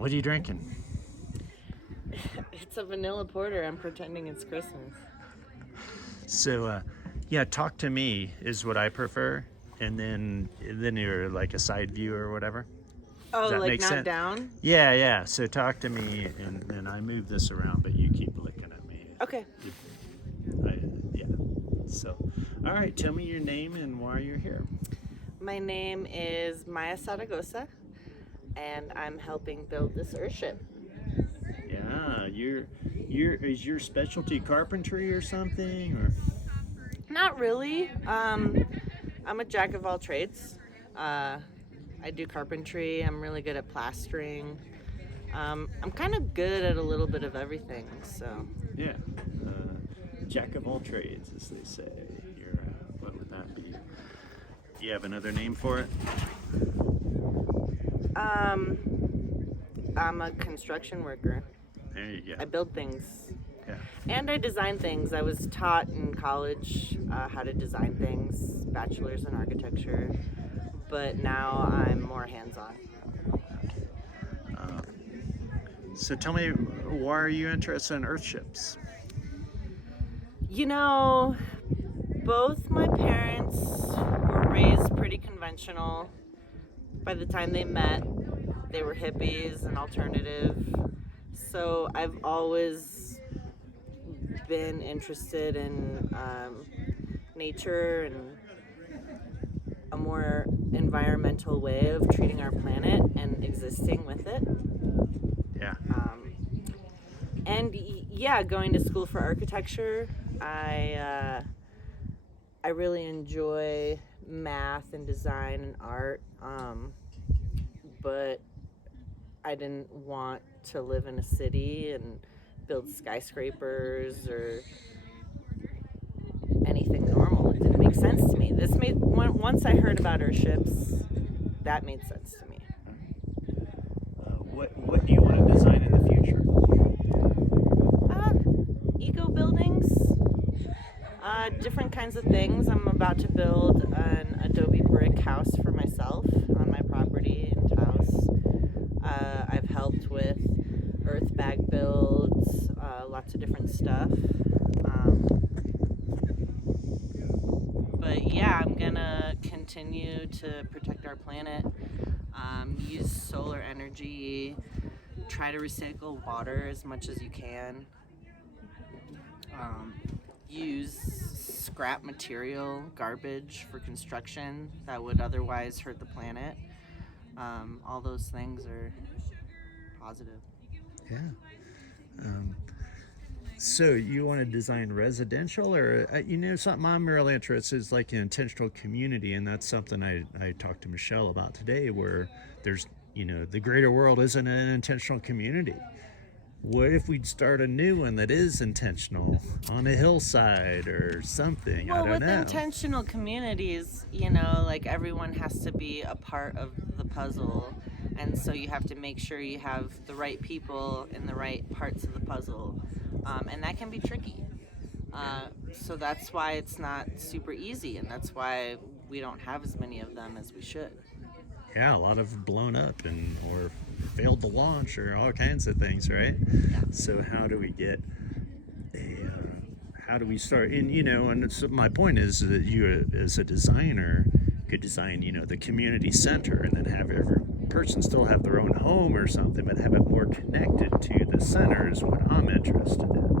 What are you drinking? It's a vanilla porter. I'm pretending it's Christmas. So, yeah, talk to me is what I prefer, and then you're like a side view or whatever. Does Oh, that like make not sense? down? Yeah, yeah. So talk to me, and then I move this around, but you keep looking at me. Okay. Yeah. So, all right. Tell me your name and why you're here. My name is Maya Saragosa, and I'm helping build this Earthship. Yeah, you're is your specialty carpentry or something or? Not really. I'm a jack of all trades. Uh, I do carpentry. I'm really good at plastering. I'm kind of good at a little bit of everything. So. Yeah, jack of all trades, as they say. You're what would that be? Do you have another name for it? I'm a construction worker. There you go. I build things. Yeah. And I design things. I was taught in college how to design things, bachelor's in architecture, but now I'm more hands-on. So tell me, why are you interested in Earthships? You know, both my parents were raised pretty conventional. By the time they met, they were hippies and alternative. So I've always been interested in nature and a more environmental way of treating our planet and existing with it. Yeah. And yeah, going to school for architecture, I really enjoy math and design and art, but I didn't want to live in a city and build skyscrapers or anything normal. It didn't make sense to me. Once I heard about Earthships, that made sense to me. What do you want to design in the future? Eco buildings, different kinds of things. I'm about to build an Adobe brick house for myself on my property in Taos. I've helped with earth bag builds, lots of different stuff. But yeah, I'm gonna continue to protect our planet, use solar energy, try to recycle water as much as you can, use scrap material, garbage for construction that would otherwise hurt the planet. All those things are positive. Yeah. So you want to design residential, or something I'm really interested is like an intentional community, and that's something I talked to Michelle about today, where there's the greater world isn't an intentional community. What if we'd start a new one that is intentional on a hillside or something? Well, I don't with know. intentional communities, like everyone has to be a part of the puzzle. And so you have to make sure you have the right people in the right parts of the puzzle. And that can be tricky. So that's why it's not super easy. And that's why we don't have as many of them as we should. Yeah, a lot of blown up or failed to launch or all kinds of things, right? Yeah. So how do we get how do we start? And so my point is that you, as a designer, could design, the community center, and then have every person still have their own home or something, but have it more connected to the center. Is what I'm interested in.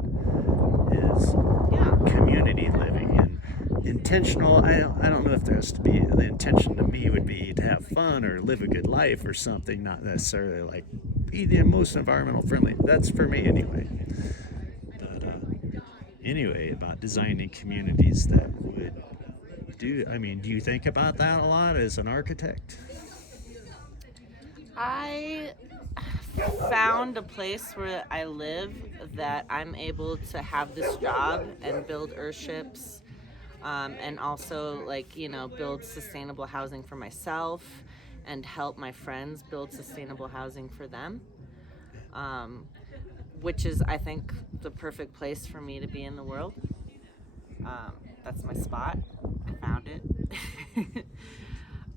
Is community living and intentional. I don't know if there has to be the intention. To me would be to have fun or live a good life or something, not necessarily like be the most environmental friendly. That's for me anyway. But anyway, about designing communities that would do you think about that a lot as an architect? I found a place where I live that I'm able to have this job and build Earthships, and also build sustainable housing for myself and help my friends build sustainable housing for them, which is, I think, the perfect place for me to be in the world. That's my spot. I found it.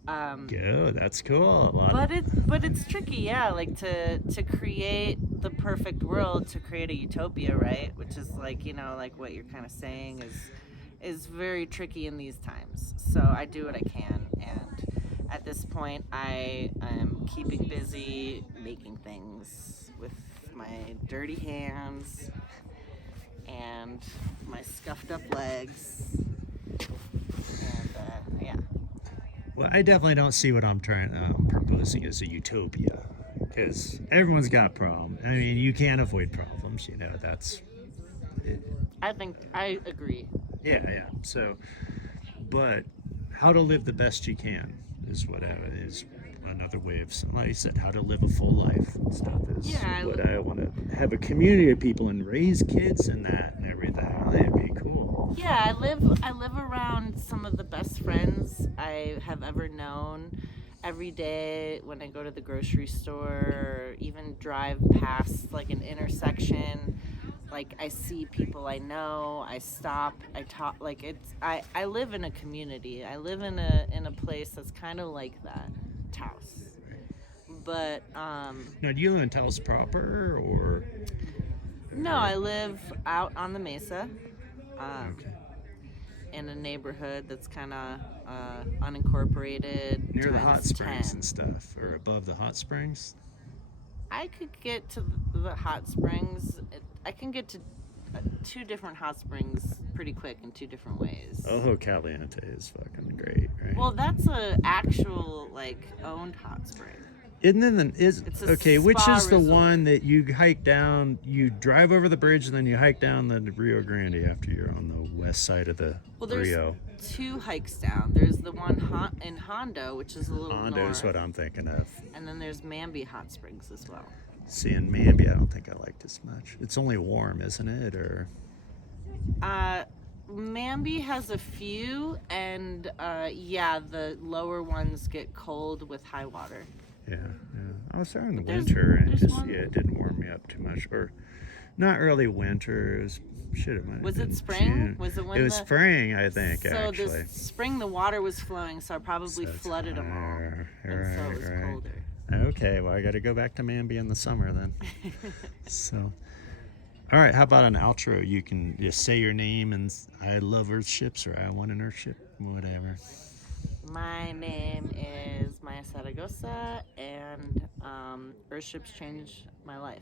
Go, that's cool. But it's tricky, yeah. Like to create the perfect world, to create a utopia, right? Which is like, like what you're kind of saying is very tricky in these times. So I do what I can, and at this point, I am keeping busy making things with my dirty hands and my scuffed up legs, and yeah. Well, I definitely don't see what I'm trying proposing as a utopia, because everyone's got problems. I mean, you can't avoid problems. That's I think I agree. yeah. So, but how to live the best you can is another way of, like you said, how to live a full life and stuff is Yeah, what I want to have, a community of people and raise kids and that and everything. That'd be cool. yeah. I live around some of the best friends I have ever known. Every day when I go to the grocery store, or even drive past like an intersection, like I see people I know. I stop. I talk. Like I live in a community. I live in a place that's kind of like that, Taos. But Now, do you live in Taos proper or? no, I live out on the mesa. Okay. In a neighborhood that's kind of unincorporated Near the hot times springs 10. and stuff, or above the hot springs? I could get to the hot springs. I can get to two different hot springs pretty quick in two different ways. Ojo Caliente is fucking great, right? Well, that's a actual like owned hot spring. Isn't it It's a okay? Which spa is the resort. one that you hike down? You drive over the bridge and then you hike down the Rio Grande after you're on the west side of the Well, there's Rio. two hikes down. There's the one in Hondo, which is a little Hondo north, is what I'm thinking of. and then there's Mamby Hot Springs as well. See, in Mamby, I don't think I liked as much. It's only warm, isn't it? Or Mamby has a few, and yeah, the lower ones get cold with high water. yeah. I was there in the There's- winter and there's just one- it didn't warm me up too much. Or not early winter. It was shit. It might have Was it been spring? June. Was it when It was the- spring, I think. So actually. this spring the water was flowing, so I probably So it's flooded them all, higher. and so it was Right. colder. Okay, well, I got to go back to Mamby in the summer then. So, all right, how about an outro? You can just say your name and I love Earthships or I want an Earthship, whatever. My name is Maya Saragosa, and Earthships changed my life.